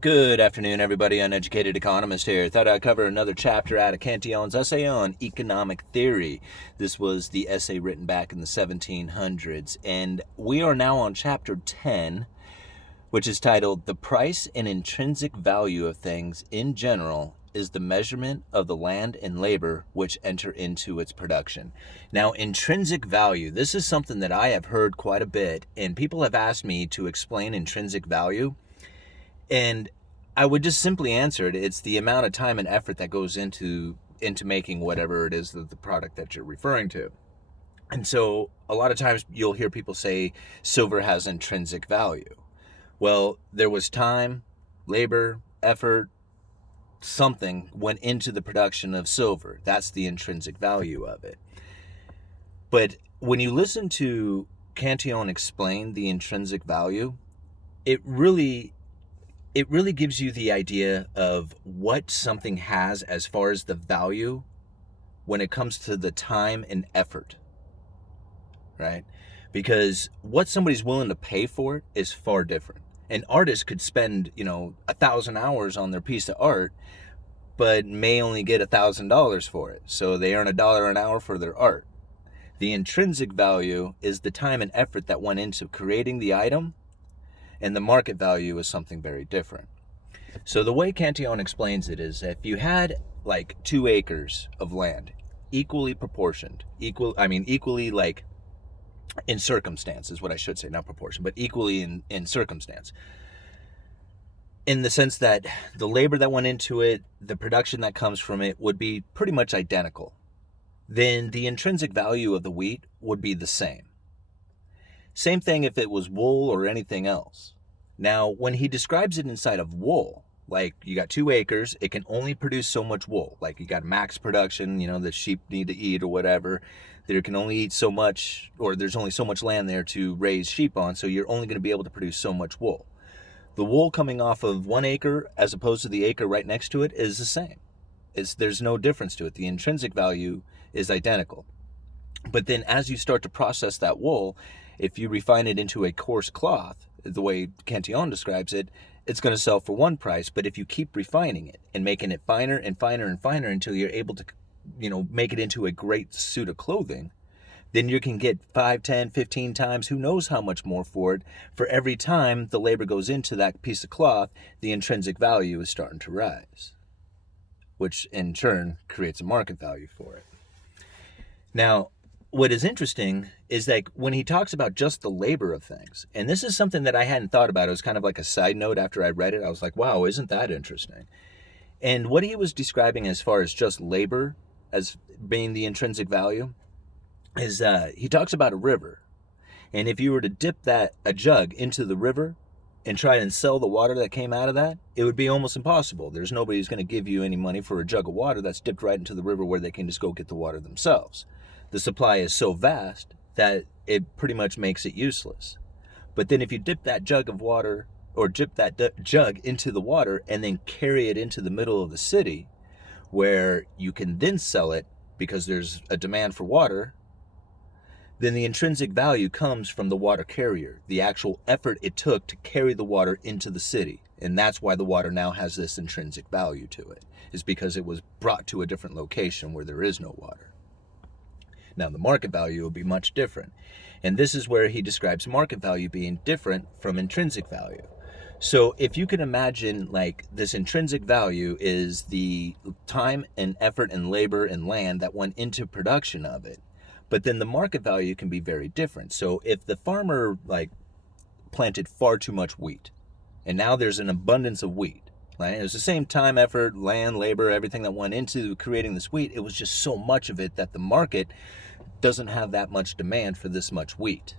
Good afternoon, everybody. Uneducated Economist here. Thought I'd cover another chapter out of Cantillon's essay on economic theory. This was the essay written back in the 1700s, and we are now on chapter 10, which is titled The Price and Intrinsic Value of Things in General is the Measurement of the Land and Labor which enter into its production. Now, intrinsic value, this is something that I have heard quite a bit, and people have asked me to explain intrinsic value. And I would just simply answer it. It's the amount of time and effort that goes into making whatever it is that the product that you're referring to. And so a lot of times you'll hear people say silver has intrinsic value. Well, there was time, labor, effort, something went into the production of silver. That's the intrinsic value of it. But when you listen to Cantillon explain the intrinsic value, it really gives you the idea of what something has as far as the value when it comes to the time and effort, right? Because what somebody's willing to pay for it is far different. An artist could spend, 1,000 hours on their piece of art, but may only get $1,000 for it. So they earn $1 an hour for their art. The intrinsic value is the time and effort that went into creating the item, and the market value is something very different. So the way Cantillon explains it is if you had like 2 acres of land, equally proportioned, equally like in circumstance is what I should say, not proportion, but equally in circumstance. In the sense that the labor that went into it, the production that comes from it would be pretty much identical. Then the intrinsic value of the wheat would be the same. Same thing if it was wool or anything else. Now, when he describes it inside of wool, like you got 2 acres, it can only produce so much wool. Like you got max production, the sheep need to eat or whatever. There can only eat so much, or there's only so much land there to raise sheep on, so you're only going to be able to produce so much wool. The wool coming off of 1 acre as opposed to the acre right next to it is the same. There's no difference to it. The intrinsic value is identical. But then as you start to process that wool, if you refine it into a coarse cloth, the way Cantillon describes it, it's going to sell for one price. But if you keep refining it and making it finer and finer and finer until you're able to, make it into a great suit of clothing, then you can get 5, 10, 15 times, who knows how much more for it. For every time the labor goes into that piece of cloth, the intrinsic value is starting to rise, which in turn creates a market value for it. Now, what is interesting is that when he talks about just the labor of things, and this is something that I hadn't thought about, it was kind of like a side note after I read it. I was like, wow, isn't that interesting? And what he was describing as far as just labor as being the intrinsic value is he talks about a river. And if you were to dip a jug into the river and try and sell the water that came out of that, it would be almost impossible. There's nobody who's going to give you any money for a jug of water that's dipped right into the river where they can just go get the water themselves. The supply is so vast that it pretty much makes it useless. But then if you dip that jug of water or dip that jug into the water and then carry it into the middle of the city where you can then sell it because there's a demand for water, then the intrinsic value comes from the water carrier, the actual effort it took to carry the water into the city. And that's why the water now has this intrinsic value to it, is because it was brought to a different location where there is no water. Now, the market value will be much different. And this is where he describes market value being different from intrinsic value. So if you can imagine like this intrinsic value is the time and effort and labor and land that went into production of it. But then the market value can be very different. So if the farmer planted far too much wheat, and now there's an abundance of wheat, right? It was the same time, effort, land, labor, everything that went into creating this wheat. It was just so much of it that the market doesn't have that much demand for this much wheat.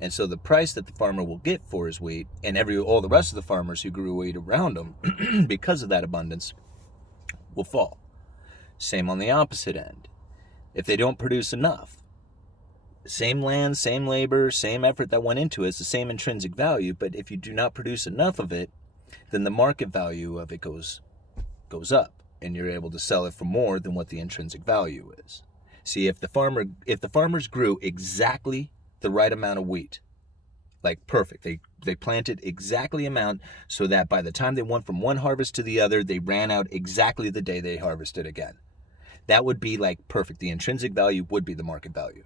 And so the price that the farmer will get for his wheat and all the rest of the farmers who grew wheat around him because of that abundance will fall. Same on the opposite end. If they don't produce enough, same land, same labor, same effort that went into it, it's the same intrinsic value, but if you do not produce enough of it, then the market value of it goes up, and you're able to sell it for more than what the intrinsic value is. See, if the farmers grew exactly the right amount of wheat, like perfect, they They planted exactly amount so that by the time they went from one harvest to the other, they ran out exactly the day they harvested again. That would be like perfect. The intrinsic value would be the market value.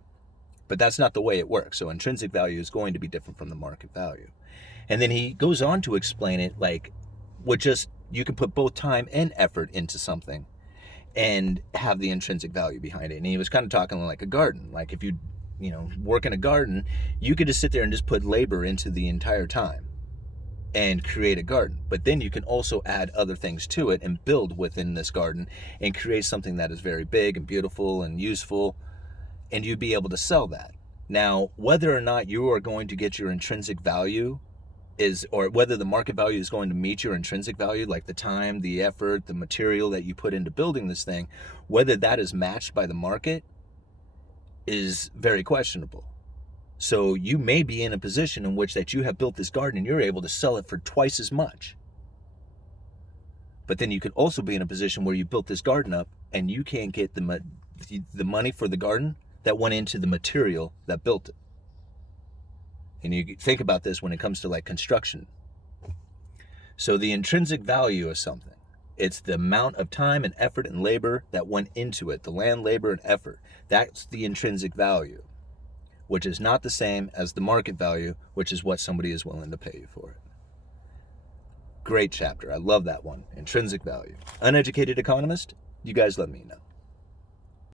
But that's not the way it works. So intrinsic value is going to be different from the market value. And then he goes on to explain it like, you can put both time and effort into something and have the intrinsic value behind it. And he was kind of talking like a garden. Like if you work in a garden, you could just sit there and just put labor into the entire time and create a garden. But then you can also add other things to it and build within this garden and create something that is very big and beautiful and useful, and you'd be able to sell that. Now, whether or not you are going to get your intrinsic value or whether the market value is going to meet your intrinsic value, like the time, the effort, the material that you put into building this thing, whether that is matched by the market is very questionable. So you may be in a position in which that you have built this garden and you're able to sell it for twice as much. But then you could also be in a position where you built this garden up and you can't get the money for the garden that went into the material that built it. And you think about this when it comes to like construction. So the intrinsic value of something, it's the amount of time and effort and labor that went into it, the land, labor, and effort. That's the intrinsic value, which is not the same as the market value, which is what somebody is willing to pay you for it. Great chapter. I love that one. Intrinsic value. Uneducated Economist, you guys let me know.